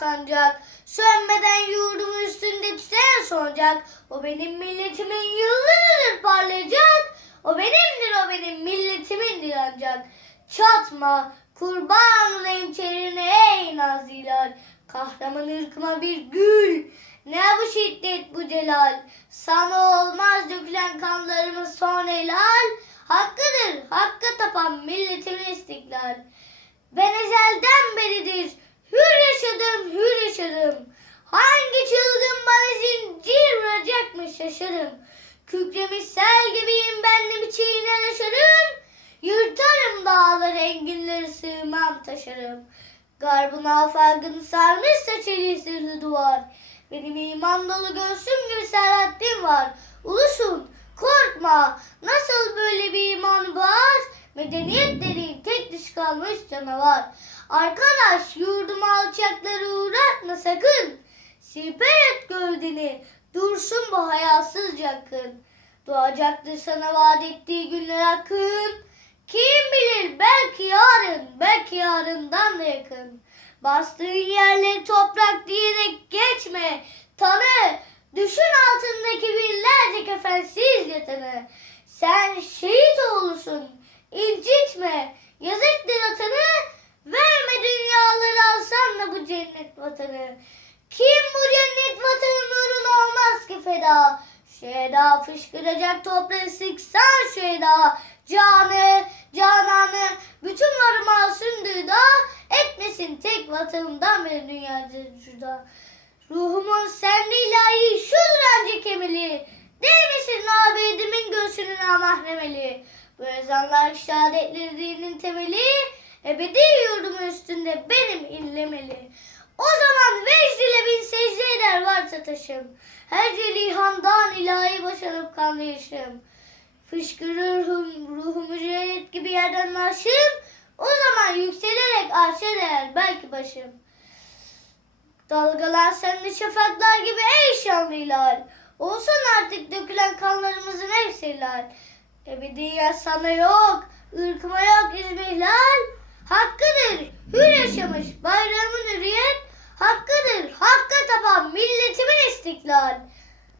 sancak. Sönmeden yurdumun üstünde titreyen soncak. O benim milletimin yıldızıdır parlayacak. O benimdir o benim milletimindir ancak. Çatma kurban olayım çevrene ey naziler. Kahraman ırkıma bir gül. Ne bu şiddet bu celal. Sana olmaz dökülen kanlarımız son helal. Hakkıdır hakka tapan milletimin istiklal. Ben ezelden beridir hür yaşadım hür yaşadım. Hangi çılgın bana zincir vuracakmış şaşarım. Kükremiş sel gibiyim ben de bir çiğner aşarım. Yırtarım dağları enginleri sığmam taşarım. Garbın afakını sarmışsa çeliği sırrı duvar. Benim iman dolu göğsüm gibi serhattim var. Ulusun korkma nasıl böyle bir iman var? Medeniyet dediğin tek diş kalmış canavar. Arkadaş yurduma alçakları uğratma sakın. Siper et gövdeni dursun bu hayasız yakın. Doğacaktır sana vaat ettiği günler akın. Kim bilir belki yarın, belki yarından da yakın. Bastığın yerleri toprak diyerek geçme. Tanı, düşün altındaki binlerce kefensiz yatanı. Sen şehit oğlusun, incitme. Yazıktır atanı, verme dünyaları alsan da bu cennet vatanı. Kim bu cennet vatanın uğruna olmaz ki feda? Şu eda fışkıracak toprağı sıksan şu eda. Canı, cananı, bütün varım alsın da etmesin tek vatanımdan beri dünyaca cüda. Ruhumun sende ilahi şudur ancak emeli. Değmesin abedimin göğsünün amahremeli. Bu ezanlar şehadetleri dinin temeli. Ebedi yurdumun üstünde benim illemeli. O zaman vecd ile bin secde eder varsa taşım. Her celihandan ilahi boşanıp kanlı yaşım. Fışkırır ruhum, mücahit gibi yerden aşım. O zaman yükselerek arşa değer belki başım. Dalgalar sende şafaklar gibi ey şanlı. Olsun artık dökülen kanlarımızın hepsi hilal. Ebediyet sana yok, ırkıma yok izmihlal. Hakkıdır hür yaşamış bayrağımın hürriyet.